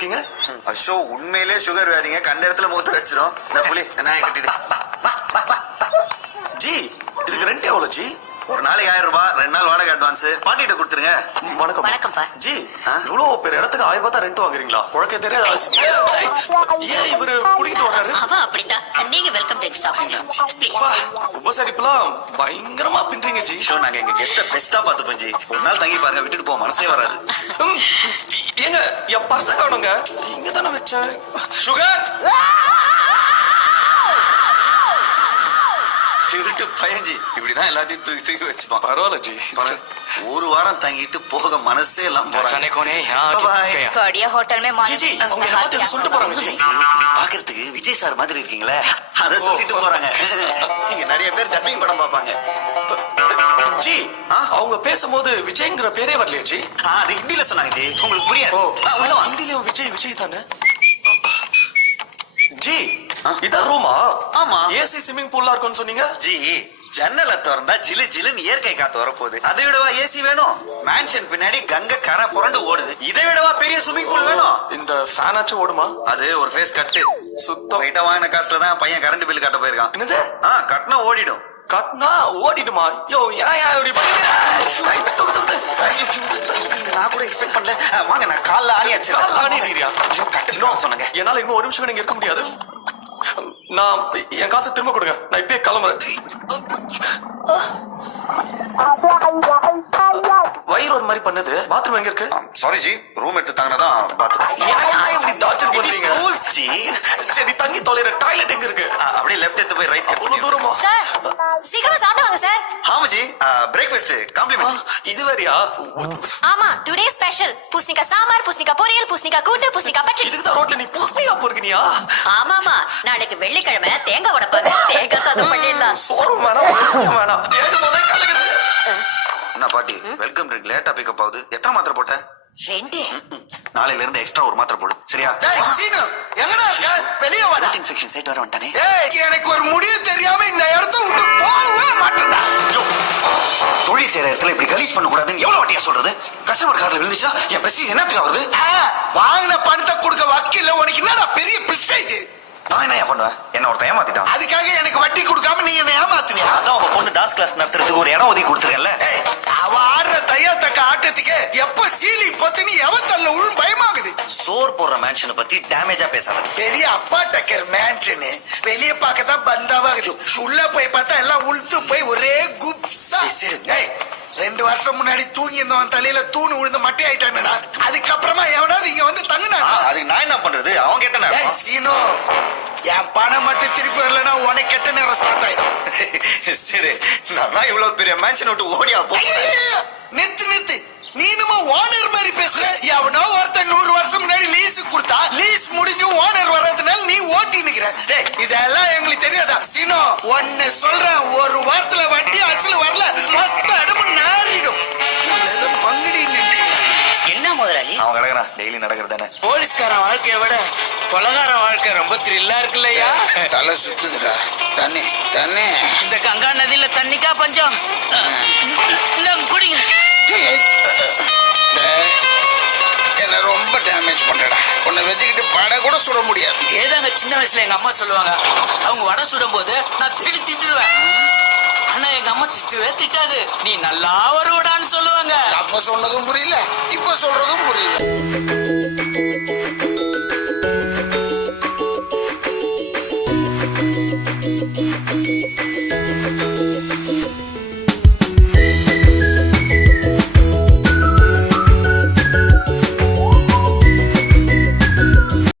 இருக்கீங்க? அஷோ உண்மையிலே சுகர் வியாதிங்க, கண்ட இடத்துல மூத்த வச்சிரும். இந்த புலி நாயை கட்டிட்டு ஜி இதுக்கு ரெண்ட் எவ்வளவு ஜி? ஒரு நாளைக்கு 1000 ரூபாய், 2 நாள் வாடகை அட்வான்ஸ் பாட்டிட்ட கொடுத்துருங்க. வணக்கம். வணக்கம்ப்பா. ஜி இவ்வளவு பெரிய இடத்துக்கு 1000 ரூபாய் தான் ரெண்ட் வாங்குறீங்களா? உழைக்க தெரியாது. ஏன் இவரு புடிக்கிட்டு வர்றாரு? அவன் அப்படித்தான். நீங்க வெல்கம் ட்ரிங்க் சாப்பிடுங்க ப்ளீஸ். உபசரிப்புலாம் பயங்கரமா பின்றீங்க ஜி. ஷோ நாங்க எங்க கெஸ்ட பெஸ்டா பாத்துப்போம் ஜி. ஒரு நாள் தங்கி பாருங்க, விட்டுட்டு போக மனசே வராது. ஏங்க என் பர்ஸ காணுங்க. இங்க தானே வச்சேன். சுகர் திருட்டு பயஞ்சி இப்படிதான் எல்லாத்தையும் தூக்கி தூக்கி வச்சுப்பான். பரவாயில்ல ஜி. ஒரு வாரம் தங்கிட்டு போக மனசே எல்லாம் कोडिया होटल में जी जी அவங்க பார்த்து சொல்லிட்டு போறாங்க ஜி. பாக்குறதுக்கு விஜய் சார் மாதிரி இருக்கீங்களே, அத சொல்லிட்டு போறாங்க. இங்க நிறைய பேர் டப்பிங் படம் பாப்பாங்க. ஜி அவங்க பேசும்போது விஜய்ங்கிற பேரே வரலையே ஜி. அது ஹிந்தில சொன்னாங்க ஜி, உங்களுக்கு புரியாது. ஹிந்திலயும் விஜய் விஜய் தானே ஜி. இதான் ரூமா? ஆமா. ஏசி ஸ்விமிங் பூல்லா இருக்கும்னு சொன்னீங்க ஜி. ஜன்னலை திறந்தா ஜிலு ஜிலுன்னு இயற்கை காத்து வரப்போகுது. அதை விடவா ஏசி வேணும்? மேன்ஷன் பின்னாடி கங்கை கரை புரண்டு ஓடுது. இதை விடவா பெரிய ஸ்விமிங் பூல் வேணும்? இந்த ஃபேனாச்சும் ஓடுமா? அது ஒரு ஃபேஸ் கட்டு. சுத்தம் வெயிட்டா வாங்கின காசுல தான் பையன் கரண்ட் பில் கட்ட போயிருக்கான். என்னது? கட்டினா ஓடிடும். கட்டினா ஓடிடுமா? யோ ஏன் இப்படி பண்ணீங்க? நான் கூட எக்ஸ்பெக்ட் பண்ணல. வாங்க, நான் கால்ல ஆணி அடிச்சேன். கால்ல ஆணி அடிக்கிறியா? ஐயோ கட்டணும் சொன்னாங்க. என்னால இன்னும் ஒரு நிமிஷம் நீங்க இருக்க முடியாது. நான் என் காசை திரும்ப கொடுங்க. நான் இப்பயே கிளம்புறேன். வயிறு ஒரு மாதிரி பண்ணுது. பாத்ரூம் எங்க இருக்கு? சாரி ஜி, ரூம் எடுத்து தாங்கதான் பாத்ரூம். இப்படி டார்ச்சர் பண்றீங்க ஜி? சரி தங்கி தொலைற டாய்லெட் எங்க இருக்கு? அப்படியே லெஃப்ட் எடுத்து போய் ரைட். அவ்வளவு தூரமா? சார் சீக்கிரமா சாப்பிட்டு வாங்க சார். ஆமா ஜி, பிரேக்ஃபாஸ்ட் காம்ப்ளிமெண்ட். இது வேறயா? ஆமா, டுடே ஸ்பெஷல் பூசணிக்கா சாம்பார், பூசணிக்கா பொரியல், பூசணிக்கா கூட்டு, பூசணிக்கா பச்சடி. இதுக்கு தான் ரோட்ல நீ பூசணிக்கா போறீங்கயா? ஆமாமா, நாளைக்கு வெள்ளிக்கிழமை தேங்காய் உடைப்பாங்க. தேங்காய் சாதம் பண்ணிடலாம். சோறு வேணாம். எனக்கு முதல்ல கலக்குது. என்ன பாட்டி, வெல்கம் ட்ரிங்க் லேட்டா பிக்கப் ஆகுது. எத்தனை மாத்திரை போட்ட? 2. நாளையில இருந்து எக்ஸ்ட்ரா ஒரு மாத்திரை போடு, சரியா? வெளியே வர இன்ஃபெக்ஷன் சைட் வர வந்துட்டானே. எனக்கு ஒரு முடிவு தெரியாம இந்த இடத்த விட்டு போகவே மாட்டேன்டா. தொழில் செய்யற இடத்துல இப்படி கலீஸ் பண்ண கூடாதுன்னு எவ்வளவு வாட்டியா சொல்றது? கஸ்டமர் காதுல விழுந்துச்சுன்னா என் பிரஸ்டீஜ் என்னத்துக்கு ஆகுது? வாங்கின பணத்தை கொடுக்க வக்கீல்ல உனக்கு என்னடா பெரிய பிரஸ்டீஜ்? நான் என்ன பண்ணுவேன்? என்ன ஒருத்தன் ஏமாத்திட்டான். அதுக்காக எனக்கு வட்டி கொடுக்காம நீ என்ன ஏமாத்துவியா? அதான் உங்க பொண்ணு டான்ஸ் கிளாஸ் நடத்துறதுக்கு ஒரு இடம் ஒதுக்கி கொடுத்துருக்கல. அவ ஆடுற தையா தக்க ஆட்டத்துக்கு எப்ப சீலி பத்தினி எவத்தல்ல உழும் பயமாகுது. சோர் போடுற மேன்ஷனை பத்தி டேமேஜா பேசாத. பெரிய அப்பா டக்கர் மேன்ஷனு வெளியே பார்க்கத்தான் பந்தாவாகுது. உள்ள போய் பார்த்தா எல்லாம் உளுத்து போய் ஒரே குப்ஸா. 2 வருஷம் முன்னாடி தூங்கி இருந்தவன் தலையில தூணு விழுந்து மட்டை ஆயிட்டானடா. அதுக்கப்புறமா எவனாவது இங்க வந்து தங்குனா அதுக்கு நான் என்ன பண்றது? அவன் கேட்ட சீனோ, என் பணம் மட்டும் திருப்பி வரலன்னா உனக்கு கெட்ட நேரம் ஸ்டார்ட் ஆயிடும். சரி, நான் இவ்வளவு பெரிய மேன்ஷன் விட்டு ஓடியா போ. நிறுத்து. நீனுமா ஓனர் மாதிரி பேசுற? எவனோ ஒருத்தன் 100 வருஷம் முன்னாடி லீஸ் கொடுத்தா, லீஸ் முடிஞ்சு ஓனர் வர்றதுனால நீ ஓட்டி நிக்கிற. இதெல்லாம் எங்களுக்கு தெரியாதா? சீனோ, ஒன்னு சொல்றேன், ஒரு வாரத்துல வட்டி அசல் வரல மொத்த இடமும் நாரிடும். பங்குடி என்ன முதலாளி? அவன் கிடக்குறான், டெய்லி நடக்கிறதானே. போலீஸ்காரன் வாழ்க்கையை விட கொலகார வாழ்க்கை ரொம்ப த்ரில்லா இருக்குல்லையா? தலை சுத்துதுடா. தண்ணி இந்த கங்கா நதியில தண்ணிக்கா பஞ்சம். இந்த குடிங்க. என்ன ரொம்ப டேமேஜ் பண்றடா. உன்னை வச்சுக்கிட்டு படை கூட சுட முடியாது. ஏதாங்க சின்ன வயசுல எங்க அம்மா சொல்லுவாங்க, அவங்க வடை சுடும் போது நான் திருடி திட்டுருவேன். ஆனா எங்க அம்மா திட்டுவே திட்டாது, நீ நல்லா வருவடான்னு சொல்லுவாங்க. அப்ப சொன்னதும் புரியல, இப்ப சொல்றதும் புரியல.